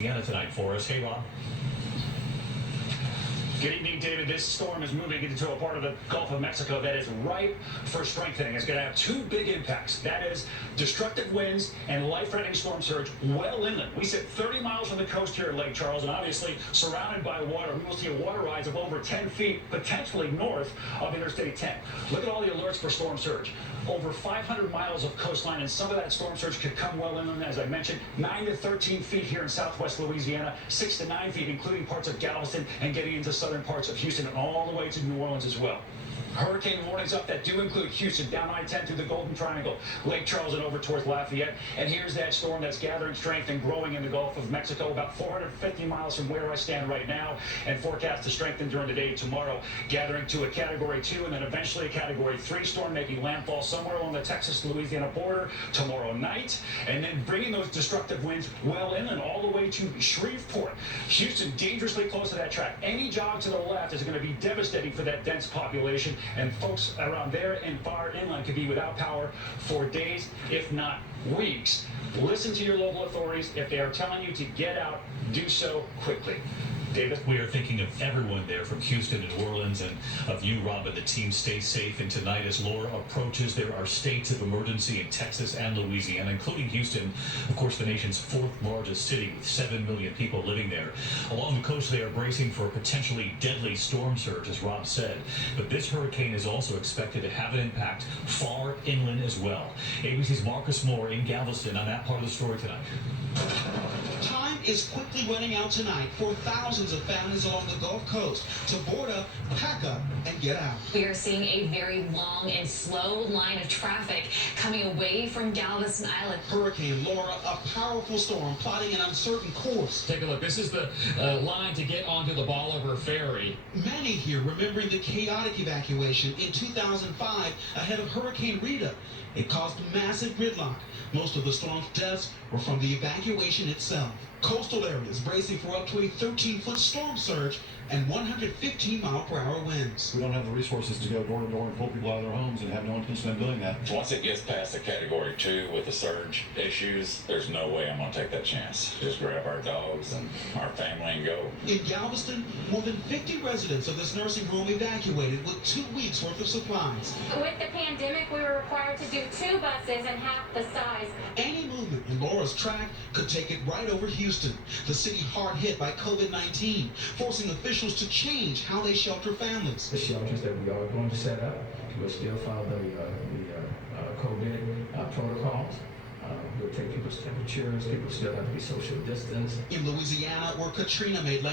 Louisiana tonight for us. Hey, Rob. Good evening, David. This storm is moving into a part of the Gulf of Mexico that is ripe for strengthening. It's going to have two big impacts. That is destructive winds and life-threatening storm surge well inland. We sit 30 miles from the coast here at Lake Charles and obviously surrounded by water. We will see a water rise of over 10 feet, potentially north of Interstate 10. Look at all the alerts for storm surge. Over 500 miles of coastline, and some of that storm surge could come well inland, as I mentioned. 9 to 13 feet here in southwest Louisiana, 6 to 9 feet, including parts of Galveston and getting into southern parts of Houston and all the way to New Orleans as well. Hurricane warnings up that do include Houston, down I-10 through the Golden Triangle, Lake Charles and over towards Lafayette. And here's that storm that's gathering strength and growing in the Gulf of Mexico, about 450 miles from where I stand right now, and forecast to strengthen during the day tomorrow, gathering to a Category 2 and then eventually a Category 3 storm, making landfall somewhere along the Texas-Louisiana border tomorrow night, and then bringing those destructive winds well inland all the way to Shreveport. Houston, dangerously close to that track. Any jog to the left is going to be devastating for that dense population. And folks around there and far inland could be without power for days, if not weeks. Listen to your local authorities. If they are telling you to get out, do so quickly. David? We are thinking of everyone there from Houston and New Orleans, and of you, Rob, and the team. Stay safe. And tonight, as Laura approaches, there are states of emergency in Texas and Louisiana, including Houston, of course, the nation's fourth largest city with 7 million people living there. Along the coast, they are bracing for a potentially deadly storm surge, as Rob said. But this hurricane is also expected to have an impact far inland as well. ABC's Marcus Moore in Galveston on that part of the story tonight. Time is quickly running out tonight for thousands of families along the Gulf Coast to board up, pack up, and get out. We are seeing a very long and slow line of traffic coming away from Galveston Island. Hurricane Laura, a powerful storm plotting an uncertain course. Take a look. This is the line to get onto the Bolivar Ferry. Many here remembering the chaotic evacuation in 2005 ahead of Hurricane Rita. It caused massive gridlock. Most of the storm's deaths were from the evacuation itself. Coastal areas bracing for up to a 13-foot storm surge and 115-mile-per-hour winds. We don't have the resources to go door to door and pull people out of their homes and have no intention of doing that. Once it gets past the Category 2 with the surge issues, there's no way I'm going to take that chance. Just grab our dogs and our family and go. In Galveston, more than 50 residents of this nursing home evacuated with 2 weeks' worth of supplies. With the pandemic, we were required to do 2 buses and half the size. Any movement in Laura's track could take it right over Houston, the city hard hit by COVID-19, forcing officials to change how they shelter families. The shelters that we are going to set up will still follow the COVID protocols. We'll take people's temperatures. People still have to be social distance. In Louisiana, where Katrina made